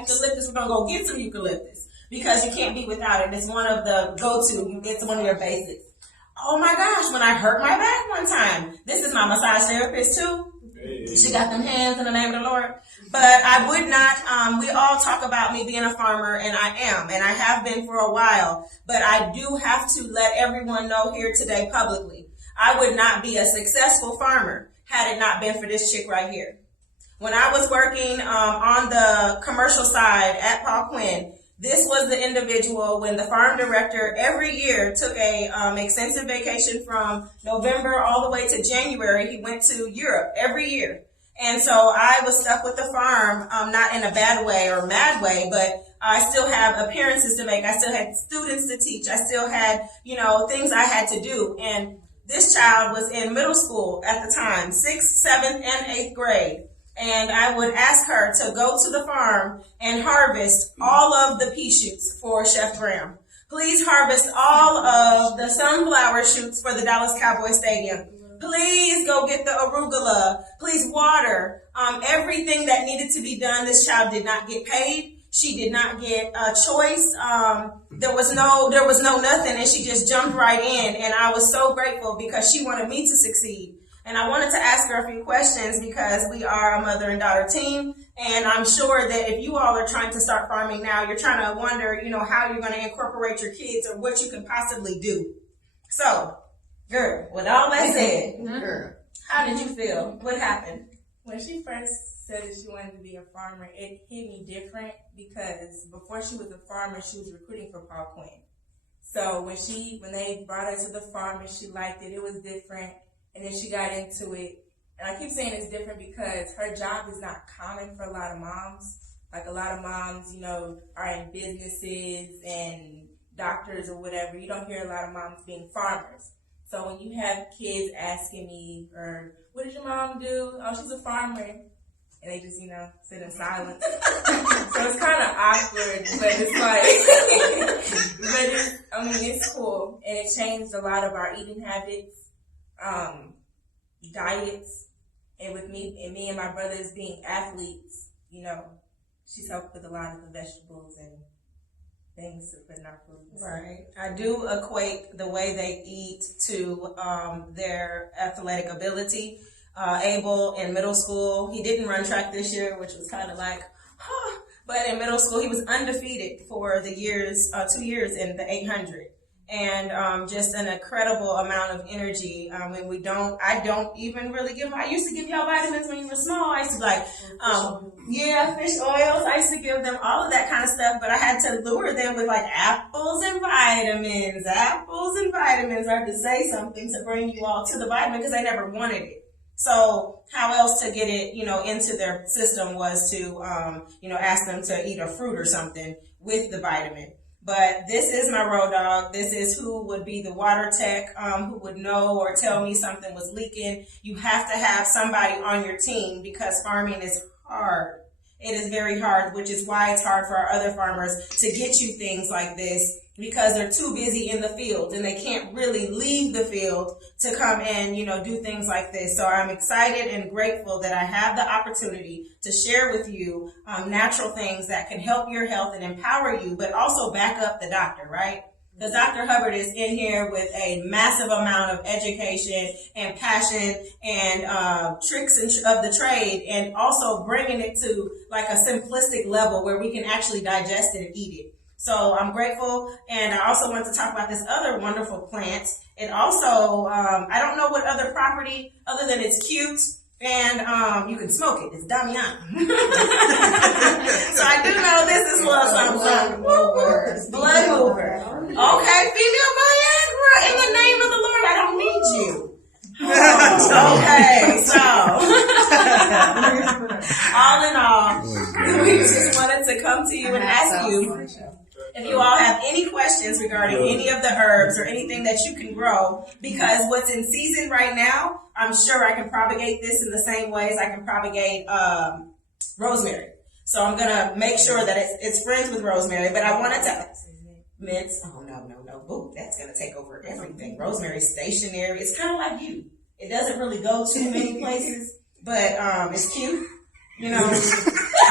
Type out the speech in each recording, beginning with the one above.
eucalyptus, we're going to go get some eucalyptus because you can't be without it. It's one of the go-to. It's one of your basics. Oh my gosh, when I hurt my back one time, this is my massage therapist too. She got them hands in the name of the Lord. But I would not, we all talk about me being a farmer, and I am, and I have been for a while. But I do have to let everyone know here today publicly, I would not be a successful farmer had it not been for this chick right here. When I was working on the commercial side at Paul Quinn, this was the individual when the farm director every year took a extensive vacation from November all the way to January. He went to Europe every year. And so I was stuck with the farm, not in a bad way or mad way, but I still have appearances to make. I still had students to teach. I still had, things I had to do. And this child was in middle school at the time, 6th, 7th, and 8th grade. And I would ask her to go to the farm and harvest all of the pea shoots for Chef Graham. Please harvest all of the sunflower shoots for the Dallas Cowboy Stadium. Please go get the arugula. Please water. Everything that needed to be done. This child did not get paid. She did not get a choice. There was no nothing, and she just jumped right in. And I was so grateful because she wanted me to succeed. And I wanted to ask her a few questions because we are a mother and daughter team. And I'm sure that if you all are trying to start farming now, you're trying to wonder, how you're going to incorporate your kids or what you can possibly do. So, girl, with all that said, girl, how did you feel? What happened? When she first said that she wanted to be a farmer, it hit me different because before she was a farmer, she was recruiting for Paul Quinn. So when they brought her to the farm and she liked it, it was different. And then she got into it. And I keep saying it's different because her job is not common for a lot of moms. Like a lot of moms, are in businesses and doctors or whatever. You don't hear a lot of moms being farmers. So when you have kids asking me, or what did your mom do? Oh, she's a farmer. And they just, sit in silence. So it's kind of awkward, but it's like, it's cool. And it changed a lot of our eating habits. Diets, and with me and my brothers being athletes, she's helped with a lot of the vegetables and things to put in our food. Right. I do equate the way they eat to their athletic ability. Abel in middle school, he didn't run track this year, which was kind of like, but in middle school he was undefeated for the 2 years in the 800. And just an incredible amount of energy. I don't even really I used to give y'all vitamins when you were small. I used to be like, fish oils. I used to give them all of that kind of stuff, but I had to lure them with like apples and vitamins. Apples and vitamins are to say something to bring you all to the vitamin because they never wanted it. So how else to get it, into their system was to, ask them to eat a fruit or something with the vitamin. But this is my road dog. This is who would be the water tech, who would know or tell me something was leaking. You have to have somebody on your team because farming is hard. It is very hard, which is why it's hard for our other farmers to get you things like this because they're too busy in the field and they can't really leave the field to come and, do things like this. So I'm excited and grateful that I have the opportunity to share with you natural things that can help your health and empower you, but also back up the doctor, right? Because Dr. Hubbard is in here with a massive amount of education and passion and tricks of the trade, and also bringing it to like a simplistic level where we can actually digest it and eat it. So I'm grateful, and I also want to talk about this other wonderful plant. It also, I don't know what other property other than it's cute. And you can smoke it. It's Damiana. So I do know this is something. Blood mover. Okay, female Viagra. In the name of the Lord, I don't need you. Okay, so all in all, we just wanted to come to you and ask you if you all have any questions regarding any of the herbs or anything that you can grow, because what's in season right now, I'm sure I can propagate this in the same ways I can propagate rosemary. So I'm going to make sure that it's friends with rosemary, but I wanted to mints. Oh, no. Ooh, that's going to take over everything. Rosemary's stationary. It's kind of like you. It doesn't really go too many places, but it's cute,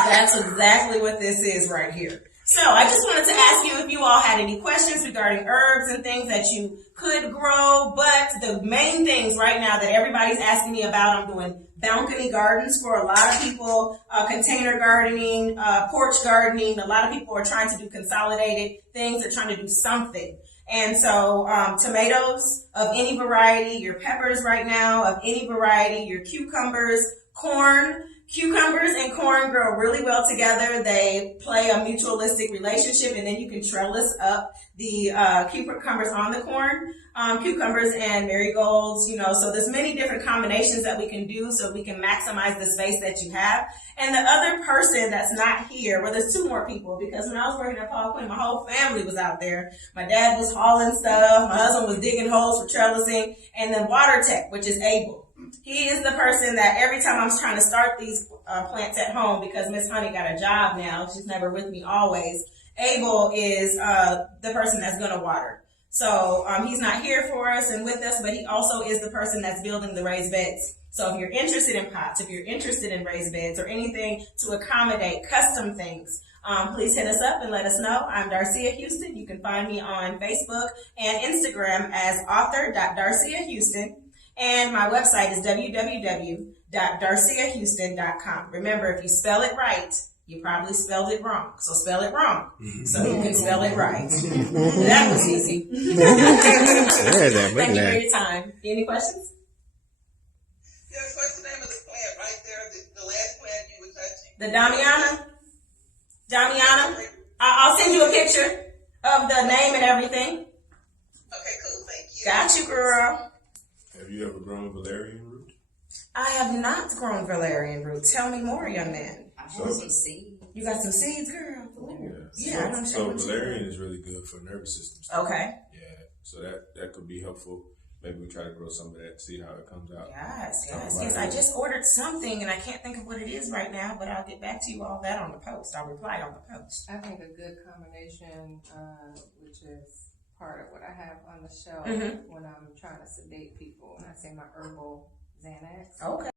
That's exactly what this is right here. So I just wanted to ask you if you all had any questions regarding herbs and things that you could grow. But the main things right now that everybody's asking me about, I'm doing balcony gardens for a lot of people, container gardening, porch gardening. A lot of people are trying to do consolidated things. They're trying to do something. And so tomatoes of any variety, your peppers right now of any variety, your cucumbers, corn. Cucumbers and corn grow really well together. They play a mutualistic relationship, and then you can trellis up the cucumbers on the corn. Cucumbers and marigolds, so there's many different combinations that we can do so we can maximize the space that you have. And the other person that's not here, well, there's two more people, because when I was working at Paul Quinn, my whole family was out there. My dad was hauling stuff. My husband was digging holes for trellising. And then Water Tech, which is Abel. He is the person that every time I'm trying to start these plants at home, because Miss Honey got a job now, she's never with me always. Abel is the person that's going to water. So he's not here for us and with us, but he also is the person that's building the raised beds. So if you're interested in pots, if you're interested in raised beds or anything to accommodate custom things, please hit us up and let us know. I'm Darcia Houston. You can find me on Facebook and Instagram as author.darciahouston. And my website is www.darciahouston.com. Remember, if you spell it right, you probably spelled it wrong. So spell it wrong so you can spell it right. That was easy. Thank you for your time. Any questions? Yes, what's the name of the plant right there? The last plant you were touching? The Damiana. I'll send you a picture of the name and everything. Okay, cool. Thank you. Got you, girl. Have you ever grown valerian root? I have not grown valerian root. Tell me more, young man. I have some seeds. You got some seeds, girl? Yeah. So valerian is really good for nervous system stuff. Okay. Yeah. So that could be helpful. Maybe we try to grow some of that, see how it comes out. Yes. I just ordered something and I can't think of what it is right now, but I'll get back to you all that on the post. I'll reply on the post. I think a good combination, which is part of what I have on the shelf when I'm trying to sedate people, when I say my herbal Xanax. Okay.